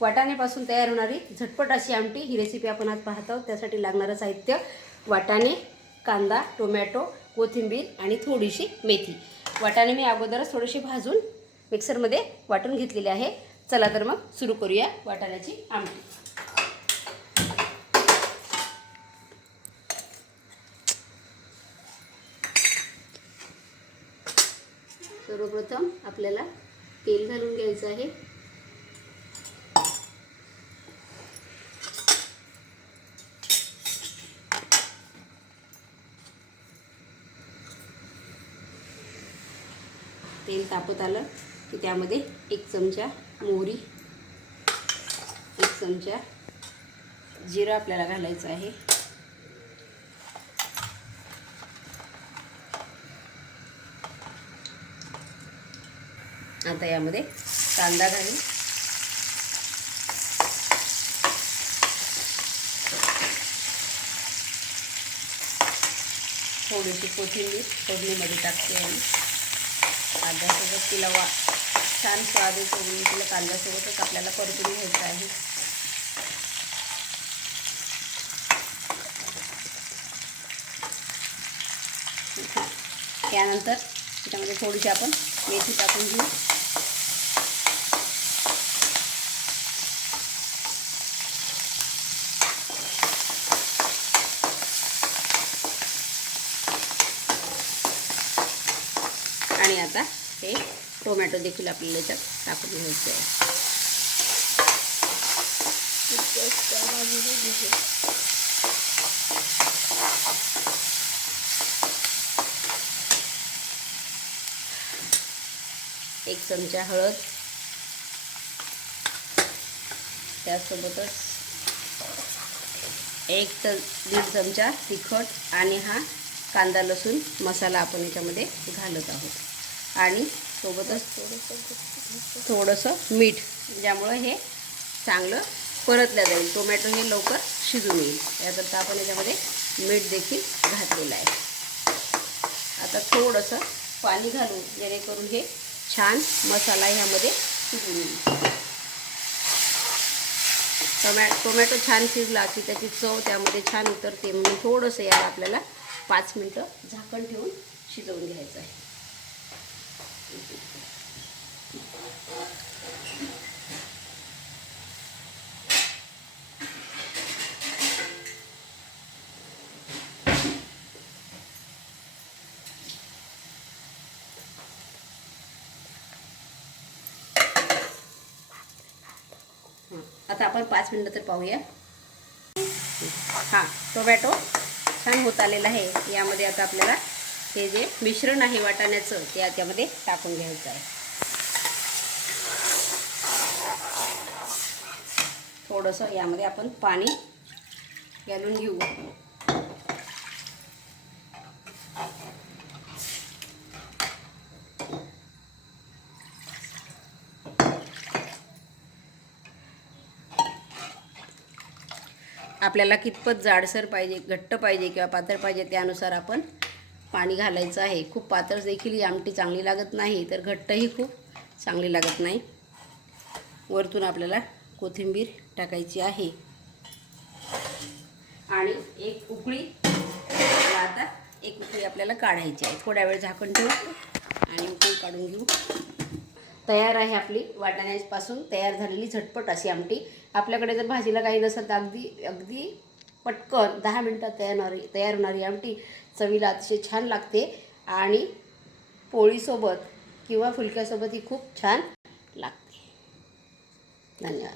वाटाण्यापासून तयार होणारी झटपट अशी आमटी ही रेसिपी आपण आज पाहत आहोत। त्यासाठी लागणारं साहित्य वाटाणे, कांदा, टोमॅटो, कोथिंबीर आणि थोडीशी मेथी। वाटाणे मी अगोदरच थोडेसे भाजून मिक्सरमध्ये वाटून घेतलेले आहे। चला तर मग सुरू करूया वाटाण्याची आमटी। सर्वप्रथम आपल्याला तेल घालून घ्यायचं आहे। तेल तापत आलं की त्यामध्ये 1 चमचा मोहरी, 1 चमचा जिरं आपल्याला घालायचं आहे। आता यामध्ये कांदा घालू, थोडीशी कोथिंबीर फोडणीमध्ये टाकते आणि कांद्यासोबत तिला छान स्वाद येतो म्हणून तिला कांद्यासोबतच आपल्याला परतून घ्यायचं आहे। त्यानंतर त्याच्यामध्ये थोडीशी आपण मेथी टाकून घेऊ। आणि आता हे टोमॅटो देखील आपल्याला याच्यात टाकून घ्यायचं आहे। एक चमचा हळद, त्यासोबतच 1 ते 1.5 चमचा तिखट आणि हा कांदा लसूण मसाला आपण याच्यामध्ये घालत आहोत आणि सोबतच थोडंसं मीठ, ज्यामुळे हे चांगलं परतलं जाईल, टोमॅटो हे लवकर शिजून येईल याकरता आपण याच्यामध्ये मीठ देखील घातलेलं आहे। आता थोडंसं पाणी घालून जेणेकरून हे छान मसाला ह्यामध्ये शिजून येईल। टोमॅटो छान शिजला की त्याची चव त्यामध्ये छान उतरते, म्हणून थोडंसं याला आपल्याला 5 मिनिटं झाकण ठेवून शिजवून घ्यायचं आहे। आता आपण 5 मिनिटं तर पाहूया। टोमॅटो छान होत आलेला आहे। यामध्ये आता आपल्याला हे जे मिश्रण आहे वाटाण्याचं ते त्यामध्ये टाकून घ्यायचं आहे। थोडंसं यामध्ये आपण पाणी घालून घेऊ। आपल्याला कितपत जाडसर पाहिजे, घट्ट पाहिजे किंवा पातळ पाहिजे त्यानुसार आपण पाणी घालायचं आहे। खूप पातळ देखील ही आमटी चांगली लागत नाही, तर घट्टही खूप चांगली लागत नाही। वरतून आपल्याला कोथिंबीर टाकायची आहे आणि एक उकळी आपल्याला काढायची आहे। थोड्या वेळ झाकण ठेवू आणि उकळी काढून घेऊ। तयार आहे आपली वाटाण्यापासून तयार झालेली झटपट अशी आमटी। आपल्याकडे जर भाजीला काही नसेल तर अगदी पटकन 10 मिनिटात तयार होणारी आमटी चवीला अतिशय छान लागते आणि पोळीसोबत किंवा फुलक्यासोबत ही खूप छान लागते। धन्यवाद।